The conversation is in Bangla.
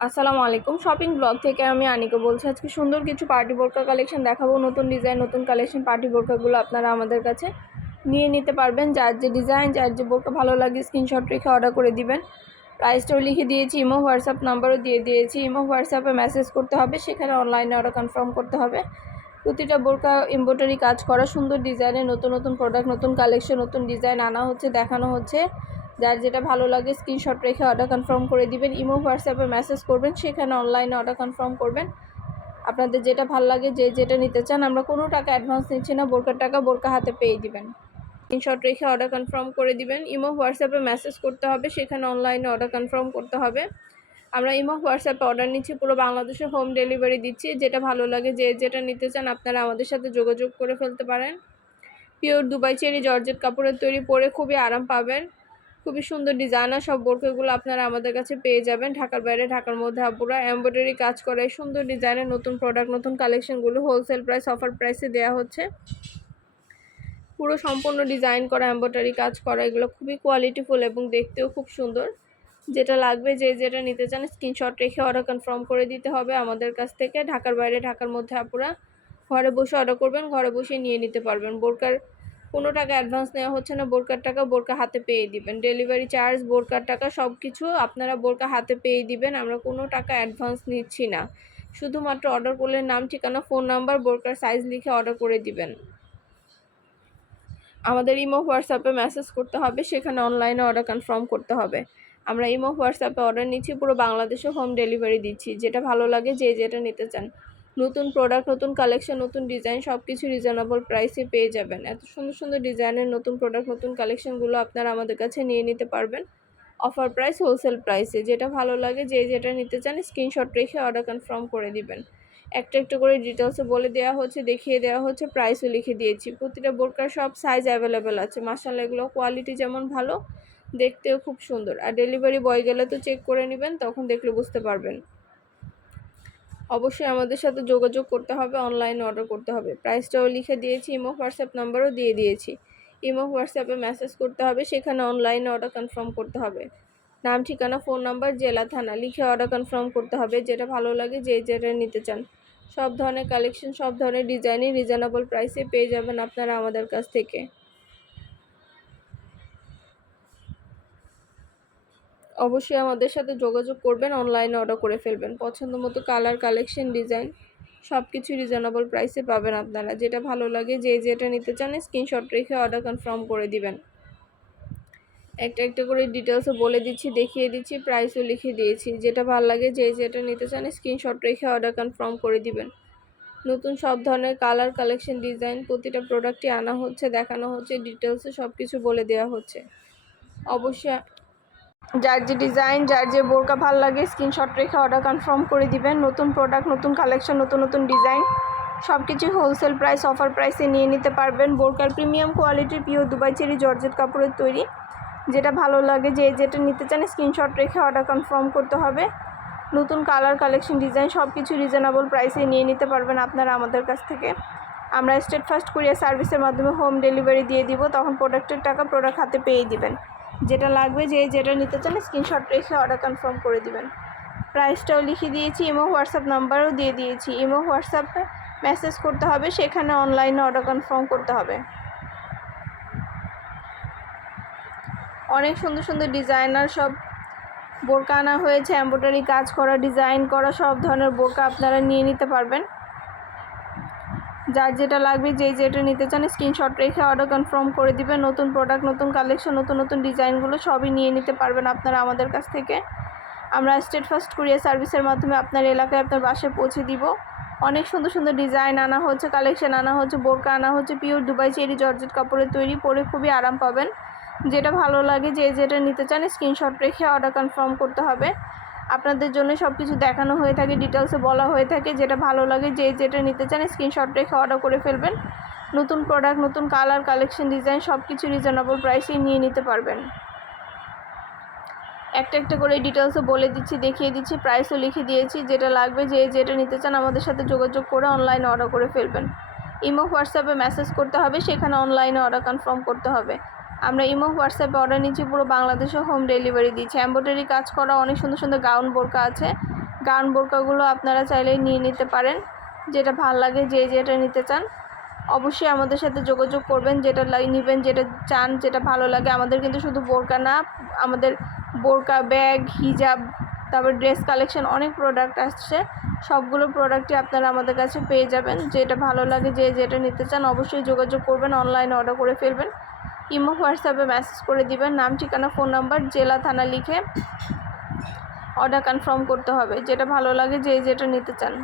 আসসালামু আলাইকুম। শপিং ব্লগ থেকে আমি আনিকা বলছি। আজকে সুন্দর কিছু পার্টি বোরকা কালেকশন দেখাবো। নতুন ডিজাইন, নতুন কালেকশন পার্টি বোরকাগুলো আপনারা আমাদের কাছে নিয়ে নিতে পারবেন। যার যে ডিজাইন, যার যে বোরকা ভালো লাগে স্ক্রিনশট রেখে অর্ডার করে দিবেন। প্রাইসটাও লিখে দিয়েছি, ইমো হোয়াটসঅ্যাপ নাম্বারও দিয়ে দিয়েছি। ইমো হোয়াটসঅ্যাপে মেসেজ করতে হবে, সেখানে অনলাইনে অর্ডার কনফার্ম করতে হবে। প্রতিটা বোরকা এমব্রয়ডারি কাজ করা, সুন্দর ডিজাইনের নতুন নতুন প্রোডাক্ট, নতুন কালেকশন, নতুন ডিজাইন আনা হচ্ছে, দেখানো হচ্ছে। যার যেটা ভালো লাগে স্ক্রিনশট রেখে অর্ডার কনফার্ম করে দিবেন। ইমো হোয়াটসঅ্যাপে মেসেজ করবেন, সেখানে অনলাইনে অর্ডার কনফার্ম করবেন। আপনাদের যেটা ভালো লাগে, যে যেটা নিতে চান, আমরা কোনো টাকা অ্যাডভান্স নিচ্ছি না। বোরকার টাকা বোরকা হাতে পেয়ে দিবেন। স্ক্রিনশট রেখে অর্ডার কনফার্ম করে দিবেন। ইমো হোয়াটসঅ্যাপে মেসেজ করতে হবে, সেখানে অনলাইনে অর্ডার কনফার্ম করতে হবে। আমরা ইমো হোয়াটসঅ্যাপে অর্ডার নিচ্ছি, পুরো বাংলাদেশে হোম ডেলিভারি দিচ্ছি। যেটা ভালো লাগে, যে যেটা নিতে চান, আপনারা আমাদের সাথে যোগাযোগ করে ফেলতে পারেন। পিওর দুবাই চেরি জর্জেট কাপড়ের তৈরি, পরে খুবই আরাম পাবেন। খুবই সুন্দর ডিজাইনার সব বোরকাগুলো আপনারা আমাদের কাছে পেয়ে যাবেন। ঢাকার বাইরে, ঢাকার মধ্যে আপুরা এমব্রয়ডারি কাজ করে সুন্দর ডিজাইনের নতুন প্রোডাক্ট, নতুন কালেকশনগুলো হোলসেল প্রাইস, অফার প্রাইসে দেওয়া হচ্ছে। পুরো সম্পূর্ণ ডিজাইন করা, এমব্রয়ডারি কাজ করা, এগুলো খুবই কোয়ালিটিফুল এবং দেখতেও খুব সুন্দর। যেটা লাগবে, যে যেটা নিতে চান, স্ক্রিনশট রেখে অর্ডার কনফার্ম করে দিতে হবে আমাদের কাছ থেকে। ঢাকার বাইরে, ঢাকার মধ্যে আপুরা ঘরে বসে অর্ডার করবেন, ঘরে বসে নিয়ে নিতে পারবেন। বোরকার কোনো টাকা অ্যাডভান্স নেওয়া হচ্ছে না। বোরকার টাকা বোরকা হাতে পেয়ে দিবেন। ডেলিভারি চার্জ, বোরকার টাকা সব কিছু আপনারা বোরকা হাতে পেয়ে দিবেন। আমরা কোনো টাকা অ্যাডভান্স নিচ্ছি না। শুধুমাত্র অর্ডার করলে নাম, ঠিকানা, ফোন নাম্বার, বোরকার সাইজ লিখে অর্ডার করে দিবেন। আমাদের ইমো হোয়াটসঅ্যাপে মেসেজ করতে হবে, সেখানে অনলাইনে অর্ডার কনফার্ম করতে হবে। আমরা ইমো হোয়াটসঅ্যাপে অর্ডার নিচ্ছি, পুরো বাংলাদেশে হোম ডেলিভারি দিচ্ছি। যেটা ভালো লাগে, যে যেটা নিতে চান, নতুন প্রোডাক্ট, নতুন কালেকশন, নতুন ডিজাইন, সব কিছু রিজনেবল প্রাইসে পেয়ে যাবেন। এত সুন্দর সুন্দর ডিজাইনের নতুন প্রোডাক্ট, নতুন কালেকশনগুলো আপনারা আমাদের কাছে নিয়ে নিতে পারবেন অফার প্রাইস, হোলসেল প্রাইসে। যেটা ভালো লাগে, যে যেটা নিতে চান, স্ক্রিনশট রেখে অর্ডার কনফার্ম করে দিবেন। একটা একটা করে ডিটেলসে বলে দেওয়া হচ্ছে, দেখিয়ে দেওয়া হচ্ছে, প্রাইসও লিখে দিয়েছি। প্রতিটা বোরকার সব সাইজ অ্যাভেলেবেল আছে। মাশাআল্লাহ, এগুলো কোয়ালিটি যেমন ভালো, দেখতেও খুব সুন্দর। আর ডেলিভারি বয় গেলে তো চেক করে নেবেন, তখন দেখলে বুঝতে পারবেন। অবশ্যই আমাদের সাথে যোগাযোগ করতে হবে, অনলাইনে অর্ডার করতে হবে। প্রাইসটাও লিখে দিয়েছি, ইমো হোয়াটসঅ্যাপ নাম্বারও দিয়ে দিয়েছি। ইমো হোয়াটসঅ্যাপে মেসেজ করতে হবে, সেখানে অনলাইনে অর্ডার কনফার্ম করতে হবে। নাম, ঠিকানা, ফোন নাম্বার, জেলা, থানা লিখে অর্ডার কনফার্ম করতে হবে। যেটা ভালো লাগে, যে যেটা নিতে চান, সব ধরনের কালেকশন, সব ধরনের ডিজাইনই রিজনেবল প্রাইসে পেয়ে যাবেন আপনারা আমাদের কাছ থেকে। অবশ্যই আমাদের সাথে যোগাযোগ করবেন, অনলাইনে অর্ডার করে ফেলবেন। পছন্দ মতো কালার, কালেকশন, ডিজাইন সব কিছু রিজনেবল প্রাইসে পাবেন আপনারা। যেটা ভালো লাগে, যে যেটা নিতে চান, স্ক্রিনশট রেখে অর্ডার কনফার্ম করে দিবেন। একটা একটা করে ডিটেলসও বলে দিচ্ছি, দেখিয়ে দিচ্ছি, প্রাইসও লিখে দিয়েছি। যেটা ভালো লাগে, যে যেটা নিতে চান, স্ক্রিনশট রেখে অর্ডার কনফার্ম করে দিবেন। নতুন সব ধরনের কালার, কালেকশন, ডিজাইন প্রতিটা প্রোডাক্টই আনা হচ্ছে, দেখানো হচ্ছে, ডিটেলসে সব কিছু বলে দেওয়া হচ্ছে। অবশ্যই যার যে ডিজাইন, যার যে বোরকা ভাল লাগে, স্ক্রিনশট রেখে অর্ডার কনফার্ম করে দিবেন। নতুন প্রোডাক্ট, নতুন কালেকশন, নতুন নতুন ডিজাইন সব কিছুই হোলসেল প্রাইস, অফার প্রাইসে নিয়ে নিতে পারবেন। বোরকার প্রিমিয়াম কোয়ালিটির পিওর দুবাই চেরি জর্জেট কাপড়ের তৈরি। যেটা ভালো লাগে, যে যেটা নিতে চান, স্ক্রিনশট রেখে অর্ডার কনফার্ম করতে হবে। নতুন কালার, কালেকশন, ডিজাইন সব কিছু রিজনেবল প্রাইসে নিয়ে নিতে পারবেন আপনারা আমাদের কাছ থেকে। আমরা স্টেট ফার্স্ট কুরিয়ার সার্ভিসের মাধ্যমে হোম ডেলিভারি দিয়ে দিব, তখন প্রোডাক্টের টাকা প্রোডাক্ট হাতে পেয়ে দিবেন। যেটা লাগবে, যে যেটা নিতে চান, স্ক্রিনশট রেখে অর্ডার কনফার্ম করে দিবেন। প্রাইসটাও লিখে দিয়েছি, ইমো হোয়াটসঅ্যাপ নাম্বারও দিয়ে দিয়েছি। ইমো হোয়াটসঅ্যাপে মেসেজ করতে হবে, সেখানে অনলাইনে অর্ডার কনফার্ম করতে হবে। অনেক সুন্দর সুন্দর ডিজাইনার সব বোরকা আনা হয়েছে, এমব্রয়ডারি কাজ করা, ডিজাইন করা, সব ধরনের বোরকা আপনারা নিয়ে নিতে পারবেন। যার যেটা লাগবে, যে যেটা নিতে চান, স্ক্রিনশট রেখে অর্ডার কনফার্ম করে দিবেন। নতুন প্রোডাক্ট, নতুন কালেকশন, নতুন নতুন ডিজাইনগুলো সবই নিয়ে নিতে পারবেন আপনারা আমাদের কাছ থেকে। আমরা স্টেট ফার্স্ট কুরিয়ার সার্ভিসের মাধ্যমে আপনার এলাকায়, আপনার বাসায় পৌঁছে দিব। অনেক সুন্দর সুন্দর ডিজাইন আনা হচ্ছে, কালেকশন আনা হচ্ছে, বোরকা আনা হচ্ছে, পিওর দুবাই চেরি জর্জেট কাপড়ের তৈরি, পরে খুবই আরাম পাবেন। যেটা ভালো লাগে, যে যেটা নিতে চান, স্ক্রিনশট রেখে অর্ডার কনফার্ম করতে হবে। আপনাদের জন্য সব কিছু দেখানো হয়ে থাকে, ডিটেলসে বলা হয়ে থাকে। যেটা ভালো লাগে, যে যেটা নিতে চান, স্ক্রিনশট রেখে অর্ডার করে ফেলবেন। নতুন প্রোডাক্ট, নতুন কালার, কালেকশন, ডিজাইন সব কিছু রিজনেবল প্রাইসেই নিয়ে নিতে পারবেন। একটা একটা করে ডিটেলসে বলে দিচ্ছি, দেখিয়ে দিচ্ছি, প্রাইসও লিখে দিয়েছি। যেটা লাগবে, যে যেটা নিতে চান, আমাদের সাথে যোগাযোগ করে অনলাইনে অর্ডার করে ফেলবেন। ইমো হোয়াটসঅ্যাপে মেসেজ করতে হবে, সেখানে অনলাইনে অর্ডার কনফার্ম করতে হবে। আমরা ইমো হোয়াটসঅ্যাপে অর্ডার নিচ্ছি, পুরো বাংলাদেশে হোম ডেলিভারি দিচ্ছি। এমব্রয়ডারি কাজ করা অনেক সুন্দর সুন্দর গাউন, বোরকা আছে। গাউন বোরকাগুলো আপনারা চাইলেই নিয়ে নিতে পারেন, যেটা ভালো লাগে যে যেটা নিতে চান অবশ্যই আমাদের সাথে যোগাযোগ করবেন, যেটা নেবেন যেটা চান যেটা ভালো লাগে। আমাদের কিন্তু শুধু বোরকা না, আমাদের বোরকা, ব্যাগ, হিজাব, তারপর ড্রেস কালেকশন অনেক প্রোডাক্ট আসছে। সবগুলো প্রোডাক্টই আপনারা আমাদের কাছে পেয়ে যাবেন, যেটা ভালো লাগে যে যেটা নিতে চান অবশ্যই যোগাযোগ করবেন, অনলাইনে অর্ডার করে ফেলবেন। ইমো হোয়াটসঅ্যাপে মেসেজ করে দিবেন, নাম ঠিকানা ফোন নাম্বার জেলা থানা লিখে অর্ডার কনফার্ম করতে হবে, যেটা ভালো লাগে যে যেটা নিতে চান।